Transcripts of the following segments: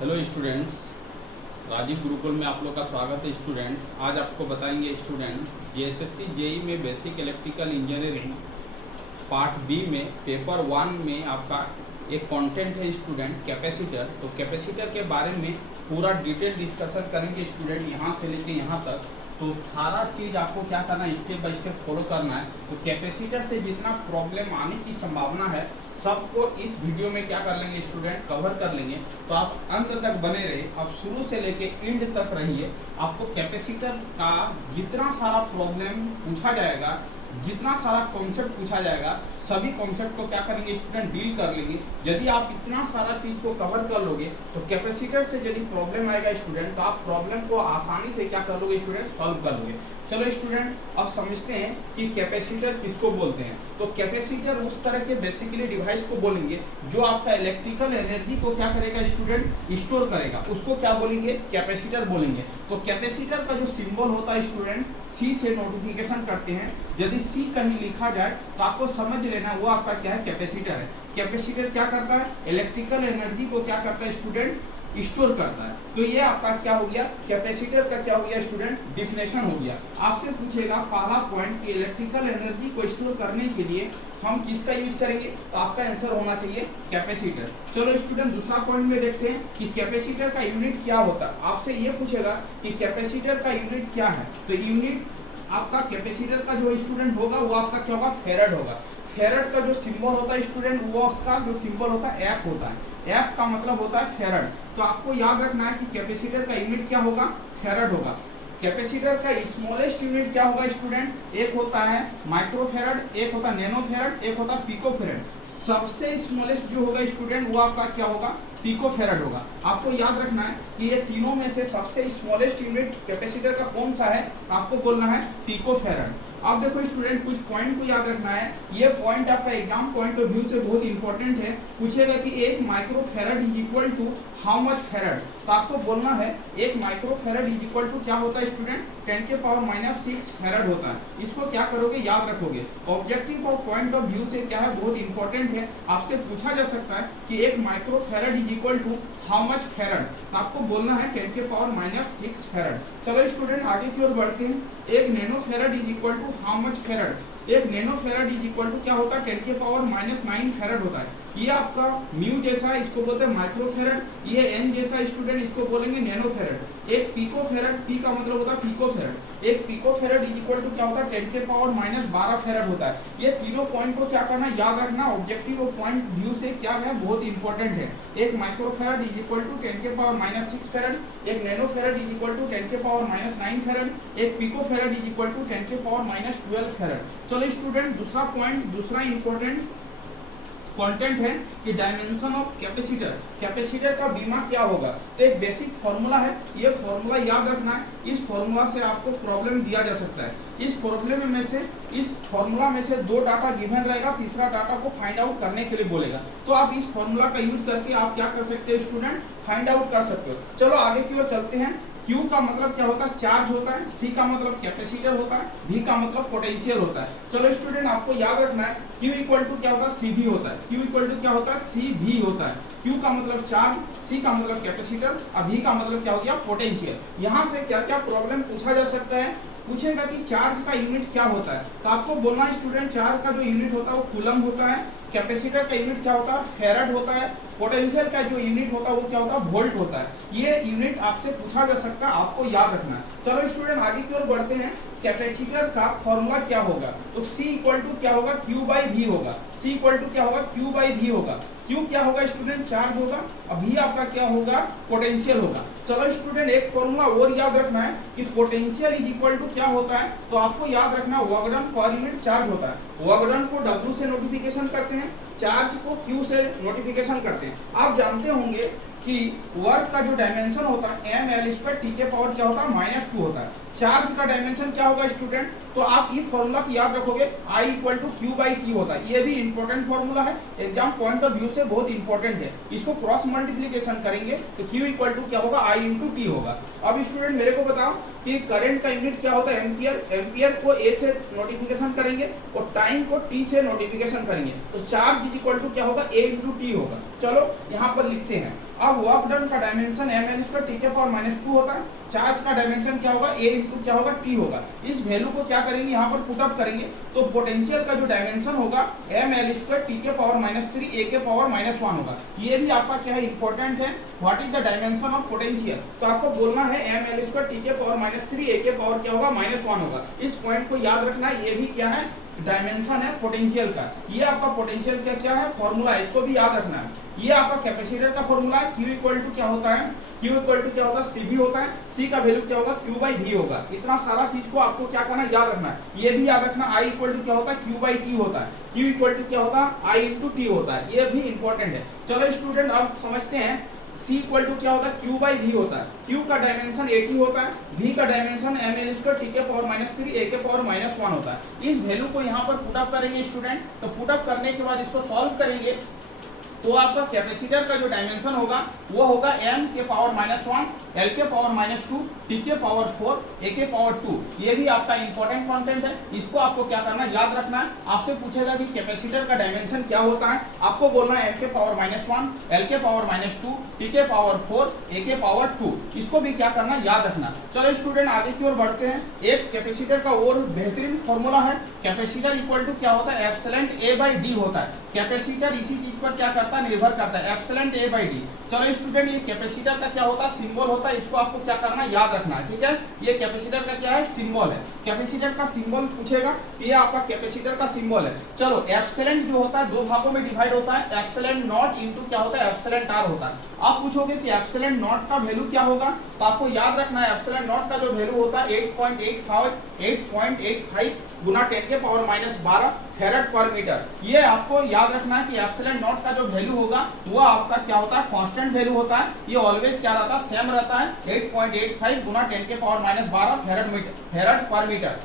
Hello students, Rajiv Gurukul में आप लोग का स्वागत है। स्टूडेंट्स, आज आपको बताएंगे स्टूडेंट जेएसएससी जेई में basic electrical engineering part B में पेपर 1 में आपका एक कंटेंट है स्टूडेंट कैपेसिटर। तो कैपेसिटर के बारे में पूरा डिटेल डिस्कशन करेंगे स्टूडेंट, यहाँ से लेके यहाँ तक। तो सारा चीज़ आपको क्या करना है, स्टेप बाय स्टेप फॉलो करना है। तो कैपेसिटर से जितना प्रॉब्लम आने की संभावना है सबको इस वीडियो में क्या कर लेंगे स्टूडेंट, कवर कर लेंगे। तो आप अंत तक बने रहिए, आप शुरू से लेके एंड तक रहिए। आपको कैपेसिटर का जितना सारा प्रॉब्लम पूछा जाएगा, जितना सारा कॉन्सेप्ट पूछा जाएगा, सभी कॉन्सेप्ट को क्या करेंगे स्टूडेंट, डील कर लेंगे। यदि आप इतना सारा चीज को कवर कर लोगे तो कैपेसिटर से यदि प्रॉब्लम आएगा स्टूडेंट, तो आप प्रॉब्लम को आसानी से क्या कर लोगे स्टूडेंट, सॉल्व कर लोगे। चलो स्टूडेंट, अब समझते हैं कि कैपेसिटर किसको बोलते हैं। तो कैपेसिटर उस तरह के बेसिकली डिवाइस को बोलेंगे जो आपका इलेक्ट्रिकल एनर्जी को क्या करेगा स्टूडेंट, स्टोर करेगा। उसको क्या बोलेंगे, कैपेसिटर बोलेंगे। तो कैपेसिटर का जो सिंबल होता है स्टूडेंट, सी से नोटिफिकेशन करते हैं। यदि सी कहीं लिखा जाए तो आपको समझ लेना वो आपका क्या है, कैपेसिटर है। कैपेसिटर क्या करता है, इलेक्ट्रिकल एनर्जी को क्या करता है स्टूडेंट, स्टोर करता है। तो ये आपका क्या हो गया, कैपेसिटर का क्या हो गया स्टूडेंट, डिफिनेशन हो गया। आपसे पूछेगा पहला पॉइंट कि इलेक्ट्रिकल एनर्जी को स्टोर करने के लिए हम किसका यूज करेंगे, तो आपका आंसर होना चाहिए कैपेसिटर। चलो स्टूडेंट, दूसरा पॉइंट में देखते हैं कि कैपेसिटर का यूनिट क्या होता है। आपसे ये पूछेगा कि कैपेसिटर का यूनिट क्या है। तो यूनिट आपका कैपेसिटर का जो स्टूडेंट होगा वो आपका क्या होगा, फेरड होगा। फेरड का जो सिंबल होता है स्टूडेंट, वो उसका जो सिंबल होता है एफ होता है। एफ का मतलब होता है फेरड। तो आपको याद रखना है कि कैपेसिटर का यूनिट क्या होगा, फेरड होगा। कैपेसिटर का स्मॉलेस्ट यूनिट क्या होगा स्टूडेंट, एक होता है माइक्रोफेरड, एक होता है नैनोफेरड, एक होता है पिकोफेरड। सबसे स्मॉलेस्ट जो होगा स्टूडेंट वो आपका क्या होगा, पिकोफेरड होगा। आपको याद रखना है कि ये तीनों में से सबसे स्मॉलेस्ट यूनिट कैपेसिटर का कौन सा है, आपको बोलना है पिकोफेरड। अब देखो स्टूडेंट, कुछ पॉइंट को याद रखना है। ये पॉइंट आपका एग्जाम पॉइंट ऑफ व्यू से बहुत इंपॉर्टेंट है। पूछेगा कि एक microfarad is equal to how much farad. तो आपको बोलना है एक माइक्रोफेरड इज इक्वल टू क्या होता है स्टूडेंट, 10⁻⁻⁶ फेरड होता है। इसको क्या करोगे, याद रखोगे। ऑब्जेक्टिव और पॉइंट ऑफ व्यू से क्या है, बहुत इंपॉर्टेंट है। आपसे पूछा जा सकता है कि एक microfarad is equal to how much farad. तो आपको बोलना है 10⁻⁻⁶ फेरड। चलो स्टूडेंट, आगे की ओर बढ़ते हैं। एक nanofarad is equal to how much farad. एक नैनोफेरड इज इक्वल टू क्या होता है, 10⁻⁹ फेरड होता है। ये आपका म्यू जैसा है, इसको बोलते हैं माइक्रोफेरड। ये एन जैसा स्टूडेंट, इसको बोलेंगे नैनोफेरड। एक पिकोफेरड, पी का मतलब होता है पिकोफेरड। एक पिकोफेरड इज इक्वल टू क्या होता है, 10⁻⁻12 फेरड होता है। ये तीनों पॉइंट को क्या करना, याद रखना। ऑब्जेक्टिव और पॉइंट व्यू से क्या है, बहुत इंपॉर्टेंट है। एक microfarad is equal to 10⁻�6 farad. एक nanofarad is equal to 10⁻�9 farad. एक picofarad is equal to 10⁻12 farad. चलो स्टूडेंट, दूसरा पॉइंट, दूसरा इंपॉर्टेंट कंटेंट है कि डायमेंशन ऑफ कैपेसिटर। कैपेसिटर का बीमा क्या होगा। तो एक बेसिक फॉर्मूला है, ये फॉर्मूला याद रखना है। इस फॉर्मूला से आपको प्रॉब्लम दिया जा सकता है। इस प्रॉब्लम में से, इस फॉर्मूला में से 2 डाटा गिवन रहेगा, तीसरा डाटा को फाइंड आउट करने के लिए बोलेगा। तो आप इस फॉर्मूला का यूज करके आप क्या कर सकते हो स्टूडेंट, फाइंड आउट कर सकते हो। चलो आगे की ओर चलते हैं। Q का मतलब क्या होता है, चार्ज होता है। C का मतलब कैपेसिटर होता है। V का मतलब पोटेंशियल होता है। चलो स्टूडेंट, आपको याद रखना है Q इक्वल टू क्या होता है, CV होता है। Q इक्वल टू क्या होता है, CV होता है। Q का मतलब चार्ज, C का मतलब कैपेसिटर और V का मतलब क्या हो गया, पोटेंशियल। यहाँ से क्या क्या प्रॉब्लम पूछा जा सकता है। पूछेगा कि चार्ज का यूनिट क्या होता है। तो आपको बोलना है स्टूडेंट, चार्ज का जो यूनिट होता है वो कूलम होता है। कैपेसिटर का यूनिट क्या होता है, फेरड होता है। पोटेंशियल का जो यूनिट होता है वो क्या होता है, वोल्ट होता है। ये यूनिट आपसे पूछा जा सकता है, आपको याद रखना है। चलो स्टूडेंट, आगे की ओर बढ़ते हैं। कैपेसिटर का फॉर्मूला क्या होगा, तो C इक्वल टू क्या होगा, Q/V होगा। C इक्वल टू क्या होगा, Q/V होगा। Q क्या होगा स्टूडेंट, चार्ज होगा और V आपका क्या होगा, पोटेंशियल होगा। चलो स्टूडेंट, एक फॉर्मूला और याद रखना है कि पोटेंशियल इज इक्वल टू क्या होता है। तो आपको याद रखना, work done per unit charge होता है। वर्क डन को W से नोटिफिकेशन करते हैं, चार्ज को Q से नोटिफिकेशन करते हैं। आप जानते होंगे कि वर्क का जो डायमेंशन होता है ml² T के पावर क्या होता है, -2 होता है। चार्ज का डायमेंशन क्या होगा स्टूडेंट, तो आप ये फॉर्मूला की याद रखोगे, I इक्वल टू Q/T होता है। ये भी इंपॉर्टेंट फॉर्मूला है, एग्जाम पॉइंट ऑफ व्यू से बहुत इंपॉर्टेंट है। इसको क्रॉस मल्टीप्लीकेशन करेंगे तो Q इक्वल टू क्या होगा, I × T होगा। अब स्टूडेंट मेरे को बताओ कि करंट का यूनिट क्या होता है, एम्पियर। एम्पियर को A से नोटिफिकेशन करेंगे और टाइम को T से नोटिफिकेशन करेंगे। तो चार्ज इज इक्वल टू क्या होगा, A × T होगा। चलो यहाँ पर लिखते हैं अब वर्क डन का dimension M L square T के पावर -2 होता है। चार्ज का डायमेंशन क्या होगा, ए इंटू क्या होगा, टी होगा। इस वैल्यू को क्या करेंगे, यहाँ पर पुट अप करेंगे तो पोटेंशियल का जो डायमेंशन होगा एम एल स्क्वायर टी के पावर -3 ए के पावर -1 होगा। ये भी आपका क्या है, इंपॉर्टेंट है। What is the dimension of potential, तो आपको बोलना है एम एल स्क्वायर टी के पावर -3 ए के पावर क्या होगा, -1 होगा। इस पॉइंट को याद रखना है। ये भी क्या है, डायमेंशन है पोटेंशियल का। ये आपका पोटेंशियल का क्या है, फॉर्मूला है, इसको भी याद रखना है। ये आपका कैपेसिटर का फॉर्मूला है। Q इक्वल टू क्या होता है, Q इक्वल टू क्या होता है, CV होता है। C का वैल्यू क्या होगा, Q बाई V होगा। इतना सारा चीज को आपको क्या करना है, याद रखना है। ये भी याद रखना, I इक्वल टू क्या होता है, Q बाई T होता है। Q इक्वल टू क्या होता है, I इंटू T होता है। ये भी इंपॉर्टेंट है। चलो स्टूडेंट अब समझते हैं। C इक्वल टू क्या होता है, Q बाई V होता है। Q का डायमेंशन 80 होता है, V का dimension M L square T के पावर -3 ए के पावर -1 होता है। इस वैल्यू को यहाँ पर पुट अप करेंगे स्टूडेंट। तो पुट अप करने के बाद इसको सॉल्व करेंगे तो आपका कैपेसिटर का जो डायमेंशन होगा वो होगा m के पावर -1, l के पावर -2, t के पावर 4, a के पावर 2। ये भी आपका इंपॉर्टेंट कंटेंट है। इसको आपको क्या करना है, याद रखना है। आपसे पूछेगा कि कैपेसिटर का डायमेंशन क्या होता है, आपको बोलना है m के पावर -1, l के पावर -2, t के पावर 4, a के पावर 2। इसको भी क्या करना, याद रखना। चलो स्टूडेंट आगे की ओर बढ़ते हैं। एक कैपेसिटर का और बेहतरीन फॉर्मूला है। कैपेसिटर इक्वल टू क्या होता है, एप्सिलॉन a बाई d होता है। कैपेसिटर इसी चीज पर क्या करता है, निर्भर करता है, एप्सिलॉन a बाई d। चलो स्टूडेंट ये कैपेसिटर का क्या होता है, सिंबल होता है। इसको आपको क्या करना है, याद रखना है, ठीक है। ये कैपेसिटर का क्या है, सिंबल है। कैपेसिटर का सिंबल पूछेगा, ये आपका कैपेसिटर का सिंबल है। चलो एप्सिलॉन जो होता है दो भागों में डिवाइड होता है, एप्सिलॉन नॉट इनटू क्या होता है, एप्सिलॉन r होता है। आप पूछोगे कि एप्सिलॉन नॉट का वैल्यू क्या होगा, तो आपको याद रखना है एप्सिलॉन नॉट का जो वैल्यू होता है 8.85 गुना 10 के पावर -12 फेरेड पर मीटर। ये आपको याद रखना है कि एप्सिलॉन नॉट का जो वैल्यू होगा वो आपका क्या होता है, कांस्टेंट वैल्यू होता है। ये ऑलवेज क्या रहता है, सेम रहता है। 8.85 गुना 10 के पावर -12 फेरेड पर मीटर।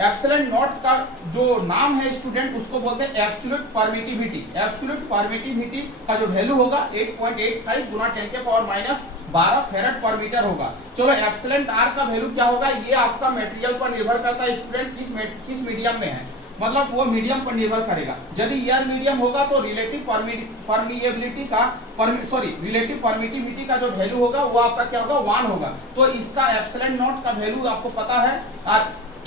एप्सिलॉन नॉट का जो नाम है स्टूडेंट उसको बोलते हैं एब्सोल्यूट परमिटिविटी। एब्सोल्यूट परमिटिविटी का जो वैल्यू होगा 8.85 गुना 10 के पावर -12 फेरेड पर मीटर होगा। चलो एप्सिलॉन r का वैल्यू क्या होगा, ये आपका मटेरियल पर निर्भर करता है स्टूडेंट, किस मीडियम में है, मतलब वो मीडियम पर निर्भर करेगा। यदि एयर मीडियम होगा तो रिलेटिव परमिटिविटी का जो वैल्यू होगा वो आपका क्या होगा, 1 होगा। तो इसका एप्सिलॉन नॉट का वैल्यू आपको पता है।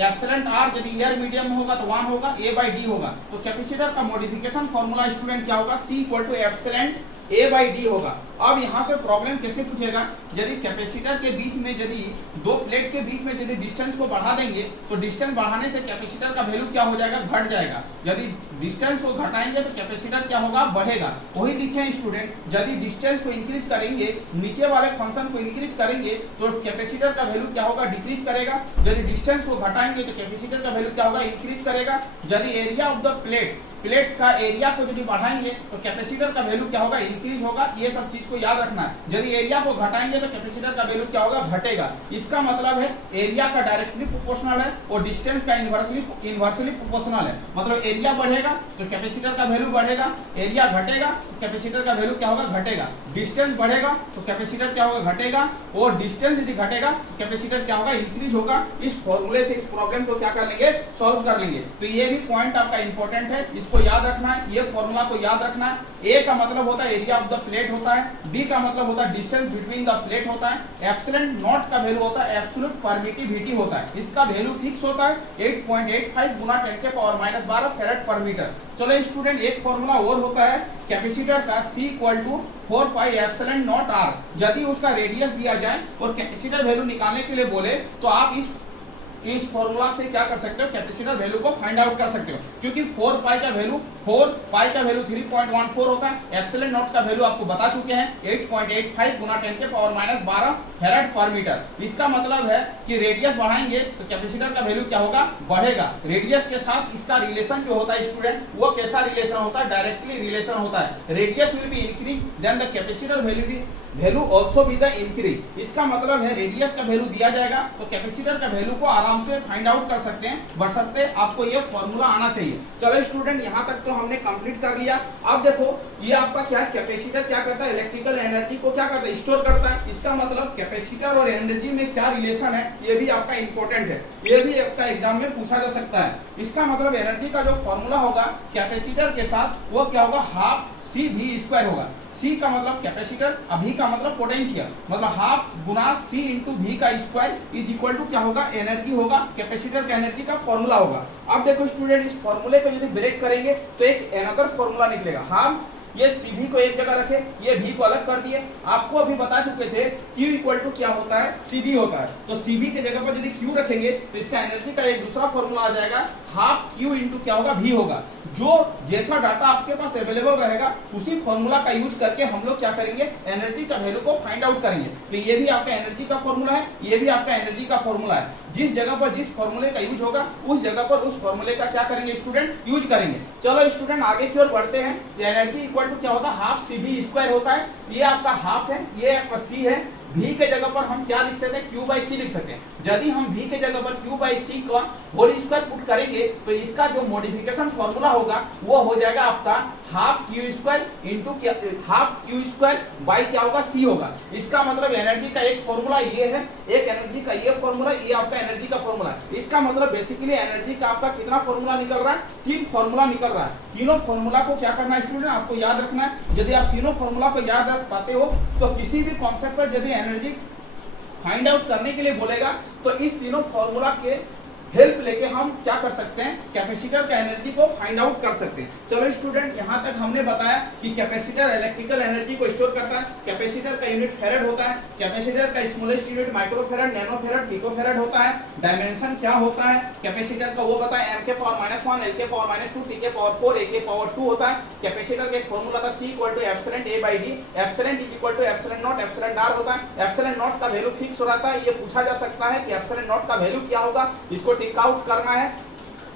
एप्सिलॉन r यदि एयर मीडियम में होगा तो 1 होगा, a बाई d होगा। तो कैपेसिटर का मॉडिफिकेशन फॉर्मूला स्टूडेंट क्या होगा, C equal to epsilon a by d होगा। अब यहाँ से प्रॉब्लम कैसे पूछेगा, यदि कैपेसिटर के बीच में, यदि दो प्लेट के बीच में यदि डिस्टेंस को बढ़ा देंगे तो डिस्टेंस बढ़ाने से कैपेसिटर का वैल्यू क्या हो जाएगा, घट जाएगा। यदि डिस्टेंस को घटाएंगे तो कैपेसिटर क्या होगा, बढ़ेगा। वही लिखे स्टूडेंट, यदि डिस्टेंस को इंक्रीज करेंगे, नीचे वाले फंक्शन को इंक्रीज करेंगे तो कैपेसिटर का वैल्यू क्या होगा, डिक्रीज करेगा। यदि डिस्टेंस को घटाएंगे तो कैपेसिटर का वैल्यू क्या होगा, इंक्रीज करेगा। यदि एरिया ऑफ द प्लेट का एरिया को यदि बढ़ाएंगे तो कैपेसिटर का वैल्यू क्या होगा, इंक्रीज होगा। ये सब चीज को याद रखना है। यदि एरिया को घटाएंगे तो कैपेसिटर का वैल्यू क्या होगा, घटेगा। इसका मतलब है एरिया का डायरेक्टली प्रोपोर्शनल है और डिस्टेंस का इनवर्सली प्रोपोर्शनल है। मतलब एरिया बढ़ेगा तो कैपेसिटर का वैल्यू बढ़ेगा, एरिया घटेगा तो कैपेसिटर का वैल्यू क्या होगा, घटेगा। डिस्टेंस बढ़ेगा तो कैपेसिटर क्या होगा, घटेगा। और डिस्टेंस यदि घटेगा तो कैपेसिटर क्या होगा, इंक्रीज होगा। इस फॉर्मूले से इस प्रॉब्लम को क्या कर लेंगे, सॉल्व कर लेंगे। तो ये भी पॉइंट आपका इंपॉर्टेंट है, इसको याद रखना है। ये फॉर्मूला को याद रखना है। ए का मतलब होता है एरिया ऑफ द प्लेट होता है, बी का मतलब होता है डिस्टेंस बिटवीन द प्लेट होता है, एप्सिलॉन नॉट का वैल्यू होता है एब्सोल्यूट परमिटिविटी होता है। इसका वैल्यू फिक्स होता है 8.85 गुना 10 के पावर -12 फेरेड पर मीटर। चलो स्टूडेंट एक फॉर्मूला और होता है कैपेसिटर का, C equal to 4 pi epsilon naught r। यदि उसका रेडियस दिया जाए और कैपेसिटर वैल्यू निकालने के लिए बोले तो आप इस फॉर्मूला से क्या कर सकते हो, कैपेसिटर वैल्यू को फाइंड आउट कर सकते हो। क्योंकि 4 पाई का वैल्यू 3.14 होता है। एप्सिलॉन नॉट का वैल्यू आपको बता चुके हैं 8.85 गुना 10 के पावर -12 फेरेड पर मीटर। इसका मतलब है कि रेडियस बढ़ाएंगे तो कैपेसिटर का वैल्यू क्या होगा, बढ़ेगा। रेडियस के साथ इसका रिलेशन जो होता है स्टूडेंट, वो कैसा रिलेशन होता है, डायरेक्टली रिलेशन होता है। Radius will be increase then the capacitor value also be the increase. इसका मतलब है रेडियस का वैल्यू दिया जाएगा तो कैपेसिटर का वैल्यू को आराम से फाइंड आउट कर सकते हैं, बशर्ते आपको ये फॉर्मूला आना चाहिए। चलो स्टूडेंट यहाँ तक तो हमने कंप्लीट कर लिया। अब देखो ये आपका क्या है, कैपेसिटर क्या करता है, इलेक्ट्रिकल एनर्जी को क्या करता है, स्टोर करता है। इसका मतलब कैपेसिटर और एनर्जी में क्या रिलेशन है, ये भी आपका इंपॉर्टेंट है। ये भी आपका एग्जाम में पूछा जा सकता है। इसका मतलब एनर्जी का जो फॉर्मूला होगा कैपेसिटर के साथ वो क्या होगा, ½ CV² होगा। C का मतलब कैपेसिटर, V का मतलब पोटेंशियल, मतलब हाफ गुना C इंटू V का स्क्वायर इज इक्वल टू क्या होगा, एनर्जी होगा, कैपेसिटर का एनर्जी का फॉर्मूला होगा। अब देखो स्टूडेंट, इस फॉर्मूले को यदि ब्रेक करेंगे तो एक अनदर फॉर्मूला निकलेगा। हम ये CV को एक जगह रखे, ये V को अलग कर दिए। आपको अभी बता चुके थे Q इक्वल टू क्या होता है, CV होता है। तो CV के जगह पर यदि Q रखेंगे तो इसका एनर्जी का एक दूसरा फॉर्मूला आ जाएगा, हाफ Q इंटू क्या होगा, V होगा। जो जैसा डाटा आपके पास अवेलेबल रहेगा उसी फॉर्मूला का यूज करके हम लोग क्या करेंगे, एनर्जी का वैल्यू को फाइंड आउट करेंगे। तो ये भी आपका एनर्जी का फॉर्मूला है, ये भी आपका एनर्जी का फॉर्मूला है। जिस जगह पर जिस फॉर्मूले का यूज होगा उस जगह पर उस फॉर्मूले का क्या करेंगे स्टूडेंट, यूज करेंगे। चलो स्टूडेंट आगे की ओर बढ़ते हैं। एनर्जी इक्वल टू क्या होता है, हाफ CV स्क्वायर होता है। ये आपका हाफ है, ये आपका C है। V के जगह पर हम क्या लिख सकते हैं, Q बाई C लिख सकते हैं। यदि हम V के जगह पर Q बाई C का होल स्क्वायर पुट करेंगे तो इसका जो मॉडिफिकेशन फॉर्मूला होगा वो हो जाएगा आपका half Q square into half Q square by क्या होगा, C होगा। इसका मतलब एनर्जी का एक फॉर्मूला ये है, एक एनर्जी का ये फॉर्मूला, ये आपका एनर्जी का फॉर्मूला है। इसका मतलब बेसिकली एनर्जी का आपका कितना फॉर्मूला निकल रहा है, 3 फॉर्मूला निकल रहा है। तीनों फॉर्मूला को क्या करना है स्टूडेंट, आपको याद रखना है। यदि आप तीनों फॉर्मूला को याद रख पाते हो तो किसी भी कॉन्सेप्ट पर यदि एनर्जी फाइंड आउट करने के लिए बोलेगा तो इस तीनों फॉर्मूला के हेल्प लेके हम क्या कर सकते हैं, कैपेसिटर का एनर्जी को फाइंड आउट कर सकते हैं। चलो स्टूडेंट, यहाँ तक हमने बताया कि कैपेसिटर इलेक्ट्रिकल एनर्जी को स्टोर करता है। कैपेसिटर का यूनिट फेरेड होता है। कैपेसिटर का स्मॉलेस्ट यूनिट माइक्रोफेरेड, नैनोफेरेड, पिकोफेरेड होता है। डायमेंशन क्या होता है कैपेसिटर का वो बताया, m के पावर -1, l के पावर -2, t के पावर 4, a के पावर 2 होता है। कैपेसिटर का एक फॉर्मूला था C equal to epsilon A by D, epsilon D equal to epsilon naught epsilon r होता है। एप्सिलॉन नॉट का वैल्यू फिक्स हो रहता है। ये पूछा जा सकता है कि एप्सिलॉन नॉट का वैल्यू क्या होगा, इसको टिक आउट करना है।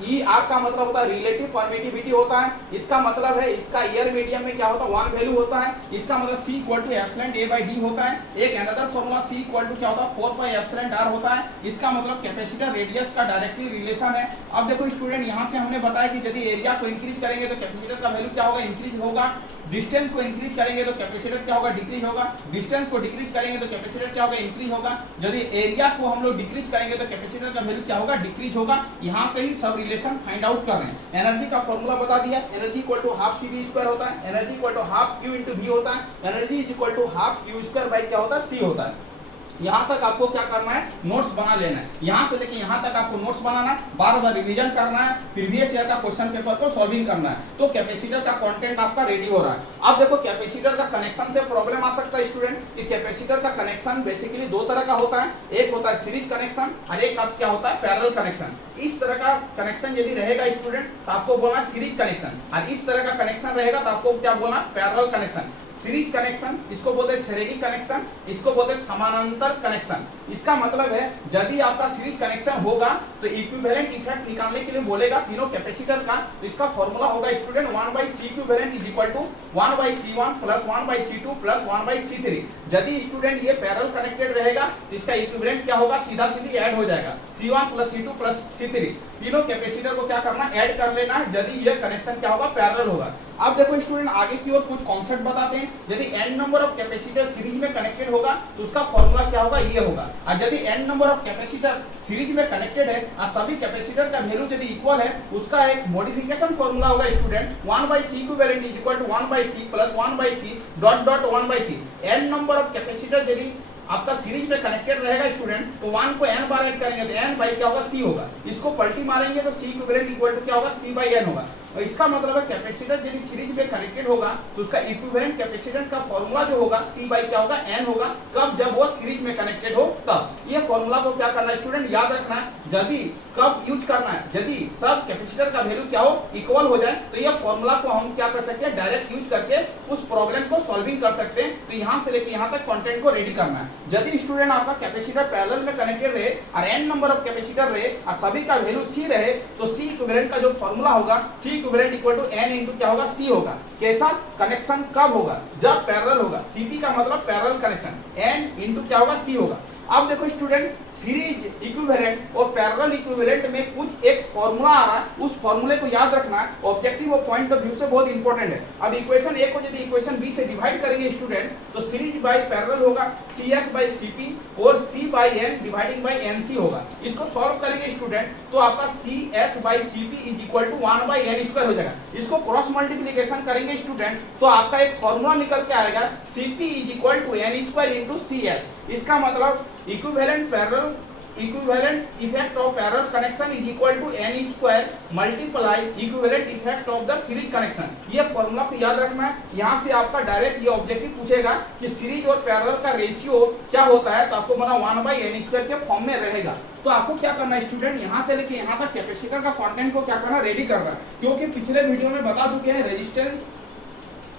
ER का मतलब होता है रिलेटिव परमिटिविटी होता है। इसका मतलब है इसका एयर मीडियम में क्या होता है, 1 वैल्यू होता है। इसका मतलब C equal to epsilon A by D होता है। एक another formula C equal to क्या होता है, 4 पाई एप्सिलॉन r होता है। इसका मतलब कैपेसिटर रेडियस का डायरेक्टली रिलेशन है। अब देखो स्टूडेंट, यहाँ से हमने बताया कि यदि एरिया को इंक्रीज करेंगे तो कैपेसिटर का वैल्यू क्या होगा, इंक्रीज होगा। डिस्टेंस को इंक्रीज करेंगे तो कैपेसिटर क्या होगा, डिक्रीज होगा। डिस्टेंस को डिक्रीज करेंगे तो कैपेसिटर क्या होगा, इंक्रीज होगा। यदि एरिया को हम लोग डिक्रीज करेंगे तो कैपेसिटर का वैल्यू क्या होगा, डिक्रीज होगा। यहाँ से ही सब रिलेशन फाइंड आउट कर रहे हैं। एनर्जी का फॉर्मूला बता दिया, energy equal to half CV square होता है। Energy equal to half Q into V होता है। Energy is equal to half Q square by क्या होता है, C होता है। यहाँ तक आपको क्या करना है, नोट्स बना लेना है। यहाँ से लेके यहाँ तक आपको नोट्स बनाना है, बार बार रिवीजन करना है, प्रीवियस ईयर का क्वेश्चन पेपर को सॉल्विंग करना है। तो कैपेसिटर का कंटेंट आपका रेडी हो रहा है। अब देखो कैपेसिटर का कनेक्शन से प्रॉब्लम आ सकता है स्टूडेंट कि कैपेसिटर का कनेक्शन बेसिकली 2 तरह का होता है। एक होता है सीरीज कनेक्शन और एक अब क्या होता है, पैरेलल कनेक्शन। इस तरह का कनेक्शन यदि रहेगा स्टूडेंट तो आपको बोलना सीरीज कनेक्शन, और इस तरह का कनेक्शन रहेगा तो आपको क्या बोलना, पैरेलल कनेक्शन। सीरीज कनेक्शन इसको बोलते हैं श्रेणी कनेक्शन, इसको बोलते हैं समानांतर कनेक्शन। इसका मतलब है यदि आपका सीरीज कनेक्शन होगा तो इक्विवेलेंट इफेक्ट निकालने के लिए बोलेगा तीनों कैपेसिटर का, तो इसका फॉर्मूला होगा student 1/C equivalent is equal to 1/C1 plus 1/C2 plus 1/C3। यदि स्टूडेंट ये पैरेलल कनेक्टेड रहेगा तो इसका इक्विवेलेंट क्या होगा, सीधा सीधी ऐड हो जाएगा, C1 plus C2 plus C3। तीनों कैपेसिटर को क्या करना, ऐड कर लेना है यदि ये कनेक्शन क्या होगा, पैरेलल होगा। अब देखो स्टूडेंट आगे की ओर कुछ कॉन्सेप्ट बताते हैं। यदि n number of capacitor series में कनेक्टेड होगा तो उसका फॉर्मूला क्या होगा, ये होगा। और यदि n number of capacitor series में कनेक्टेड है और सभी कैपेसिटर का वैल्यू यदि इक्वल है, उसका एक मॉडिफिकेशन फॉर्मूला होगा student 1/C equivalent is equal to 1/C plus 1/C dot dot 1/C। n number of capacitor यदि आपका सीरीज में कनेक्टेड रहेगा स्टूडेंट तो 1 को n बार ऐड करेंगे तो n बाई क्या होगा, C होगा। इसको पलटी मारेंगे तो C इक्विवेलेंट इक्वल टू क्या होगा, C बाई n होगा। और इसका मतलब है कैपेसिटर यदि सीरीज में कनेक्टेड होगा तो उसका इक्विवेलेंट कैपेसिटेंस का फॉर्मूला जो होगा C बाई क्या होगा, n होगा। कब, जब वो सीरीज में कनेक्टेड हो तब। ये फॉर्मूला को क्या करना है स्टूडेंट, याद रखना है। यदि कब यूज करना है, यदि सब कैपेसिटर का वैल्यू क्या हो, इक्वल हो जाए, तो ये फॉर्मूला को हम क्या कर सकते हैं, डायरेक्ट यूज करके उस प्रॉब्लम को सॉल्विंग कर सकते हैं। तो यहाँ से लेके यहाँ तक कंटेंट को रेडी करना है। यदि स्टूडेंट आपका कैपेसिटर पैरेलल में कनेक्टेड रहे और n नंबर ऑफ कैपेसिटर रहे और सभी का वैल्यू C रहे तो C इक्विवेलेंट का जो फॉर्मूला होगा, C equivalent equal to n into क्या होगा, C होगा। कैसा कनेक्शन कब होगा, जब पैरेलल होगा। CP का मतलब पैरेलल कनेक्शन, n इंटू क्या होगा, C होगा। अब देखो स्टूडेंट, सीरीज इक्विवेलेंट और पैरेलल इक्विवेलेंट में कुछ एक फॉर्मूला आ रहा है, उस फॉर्मूले को याद रखना है, ऑब्जेक्टिव और पॉइंट ऑफ व्यू से बहुत इंपॉर्टेंट है। अब इक्वेशन ए को यदि इक्वेशन बी से डिवाइड करेंगे स्टूडेंट, तो सीरीज बाय पैरेलल होगा cs बाय cp और c by n dividing by nc होगा। इसको सॉल्व करेंगे स्टूडेंट तो आपका cs by cp is equal to 1 by n square हो जाएगा। इसको क्रॉस मल्टीप्लिकेशन करेंगे स्टूडेंट तो आपका एक फॉर्मूला निकल के आएगा cp is equal to n square into cs। इसका मतलब equivalent parallel equivalent effect of parallel connection is equal to n square multiply equivalent effect of the series connection. ये फॉर्मूला को याद रखना है। यहाँ से आपका डायरेक्ट ये ऑब्जेक्टिव पूछेगा कि सीरीज और पैरेलल का रेशियो क्या होता है, तो आपको बना 1 बाय n स्क्वायर के फॉर्म में रहेगा। तो आपको क्या करना है स्टूडेंट, यहाँ से लेके यहाँ तक कैपेसिटर का कंटेंट को क्या करना, रेडी करना है। क्योंकि पिछले वीडियो में बता चुके हैं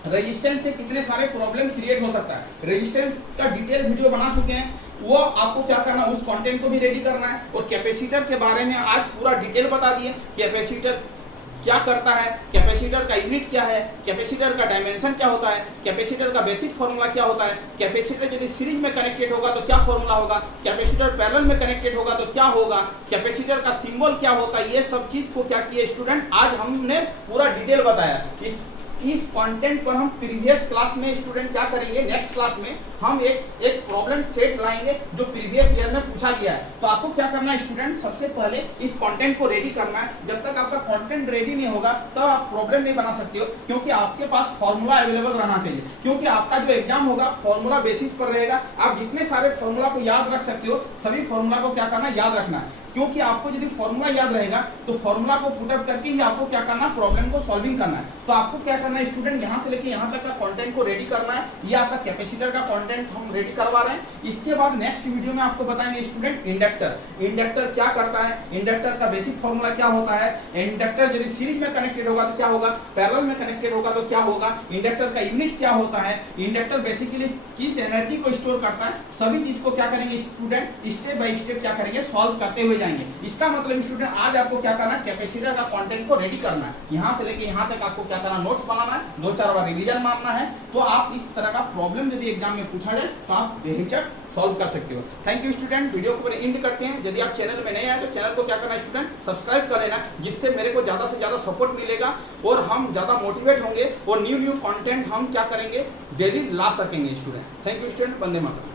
रेजिस्टेंस से कितने सारे प्रॉब्लम क्रिएट हो सकता है। रेजिस्टेंस का डिटेल वीडियो बना चुके हैं, वो आपको क्या करना है, उस कंटेंट को भी रेडी करना है। और कैपेसिटर के बारे में आज पूरा डिटेल बता दिए, कैपेसिटर क्या करता है, कैपेसिटर का यूनिट क्या है, कैपेसिटर का डायमेंशन क्या होता है, कैपेसिटर का बेसिक फॉर्मूला क्या होता है, कैपेसिटर यदि सीरीज में कनेक्टेड होगा तो क्या फॉर्मूला होगा, कैपेसिटर पैरेलल में कनेक्टेड होगा तो क्या होगा, कैपेसिटर का सिंबल क्या होता है। ये सब चीज को क्या किया स्टूडेंट, आज हमने पूरा डिटेल बताया। इस कंटेंट पर हम प्रीवियस क्लास में स्टूडेंट क्या करेंगे, नेक्स्ट क्लास में हम एक प्रॉब्लम सेट लाएंगे जो प्रीवियस ईयर में पूछा गया है। तो आपको क्या करना है स्टूडेंट, सबसे पहले इस कंटेंट को रेडी करना है। जब तक आपका कंटेंट रेडी नहीं होगा तब आप प्रॉब्लम नहीं बना सकते हो, क्योंकि आपके पास फॉर्मूला अवेलेबल रहना चाहिए। क्योंकि आपका जो एग्जाम होगा फॉर्मूला बेसिस पर रहेगा। आप जितने सारे फॉर्मूला को याद रख सकते हो, सभी फॉर्मूला को क्या करना, याद रखना है। क्योंकि आपको यदि फॉर्मूला याद रहेगा तो फॉर्मूला को पुट अप करके ही आपको क्या करना, प्रॉब्लम को सॉल्विंग करना है। तो आपको क्या करना है स्टूडेंट, यहाँ से लेके यहाँ तक का कंटेंट को रेडी करना है। ये आपका कैपेसिटर का कंटेंट हम रेडी करवा रहे हैं। इसके बाद नेक्स्ट वीडियो में आपको बताएंगे स्टूडेंट इंडक्टर क्या करता है, इंडक्टर का बेसिक फॉर्मूला क्या होता है, इंडक्टर यदि सीरीज में कनेक्टेड होगा तो क्या होगा, पैरेलल में कनेक्टेड होगा तो क्या होगा, इंडक्टर का यूनिट क्या होता है, इंडक्टर बेसिकली किस एनर्जी को स्टोर करता है। सभी चीज को क्या करेंगे स्टूडेंट, स्टेप बाय स्टेप क्या करेंगे, सॉल्व करते हुए जाएंगे। इसका मतलब स्टूडेंट आज आपको क्या करना है, कैपेसिटर का कंटेंट को रेडी करना है। यहाँ से लेके यहाँ तक आपको क्या करना, नोट्स बनाना है, 2-4 बार रिवीजन मारना है। तो आप इस तरह का प्रॉब्लम यदि एग्जाम में पूछा जाए तो आप बेहिचक सॉल्व कर सकते हो। Thank you student. वीडियो को एंड करते हैं। यदि आप चैनल में नए आए तो चैनल को क्या करना है स्टूडेंट, सब्सक्राइब कर लेना, जिससे मेरे को ज्यादा से ज्यादा सपोर्ट मिलेगा और हम ज्यादा मोटिवेट होंगे और न्यू कंटेंट हम क्या करेंगे, डेली ला सकेंगे student. Thank you student. Vande Mataram.